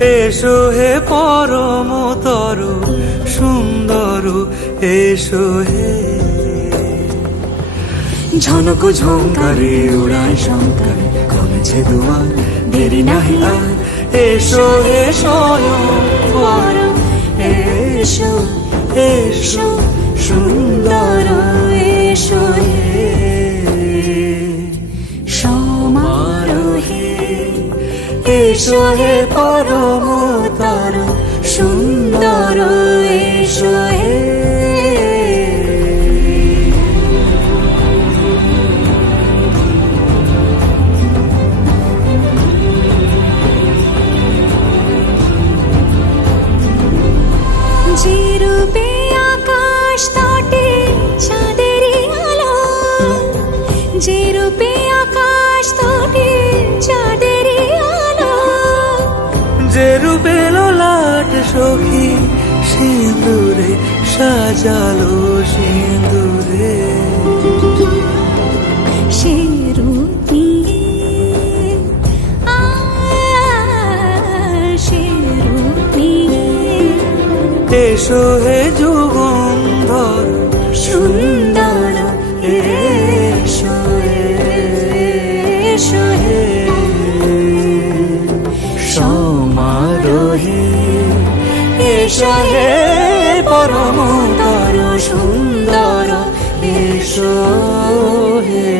এসো হে পরমতর সুন্দর, এসো হে। ঝনক ঝঙ্কারে উড়ায় শঙ্কারে কমেছে দুয়ার, দেরি নাহি আর। এসো হে স্বয়ং বর, এসো এসো সুন্দর, এসো হে সমারোহে। এসো হে পরমতর সুন্দর, এসো হে। যে রূপে আকাশ তটে চাঁদেরই আলো, যে রূপে আকাশ তটে চাঁদেরই আলো, যে রূপে ললাট সখী সিঁদুরে সাজালো সিঁদুরে, সে রূপ নিয়ে সে রূপ নিয়ে। এসো হে যুগন্ধর সুন্দর, এসো এসো হে সমারোহে। এসো হে পরমতর সুন্দর, এসো হে।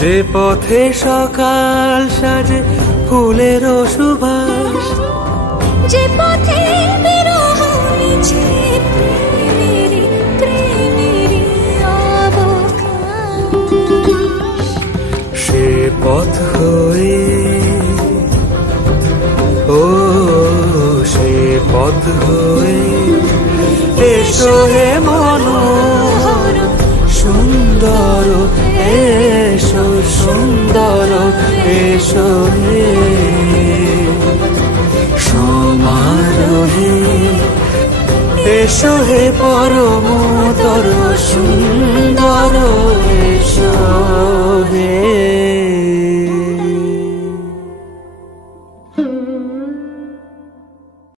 যে পথে সকাল সাজে ফুলের সুবাস, যে পথে বিরহ মিছে প্রেমেরই প্রেমেরই অবকাশ, সে পথ হয়ে ও সে পথ হয়ে। এসো হে মনোহর সুন্দর, এসো সুন্দর, এসো হে সমারোহে। এসো হে পরমতর সুন্দর, এসো হে।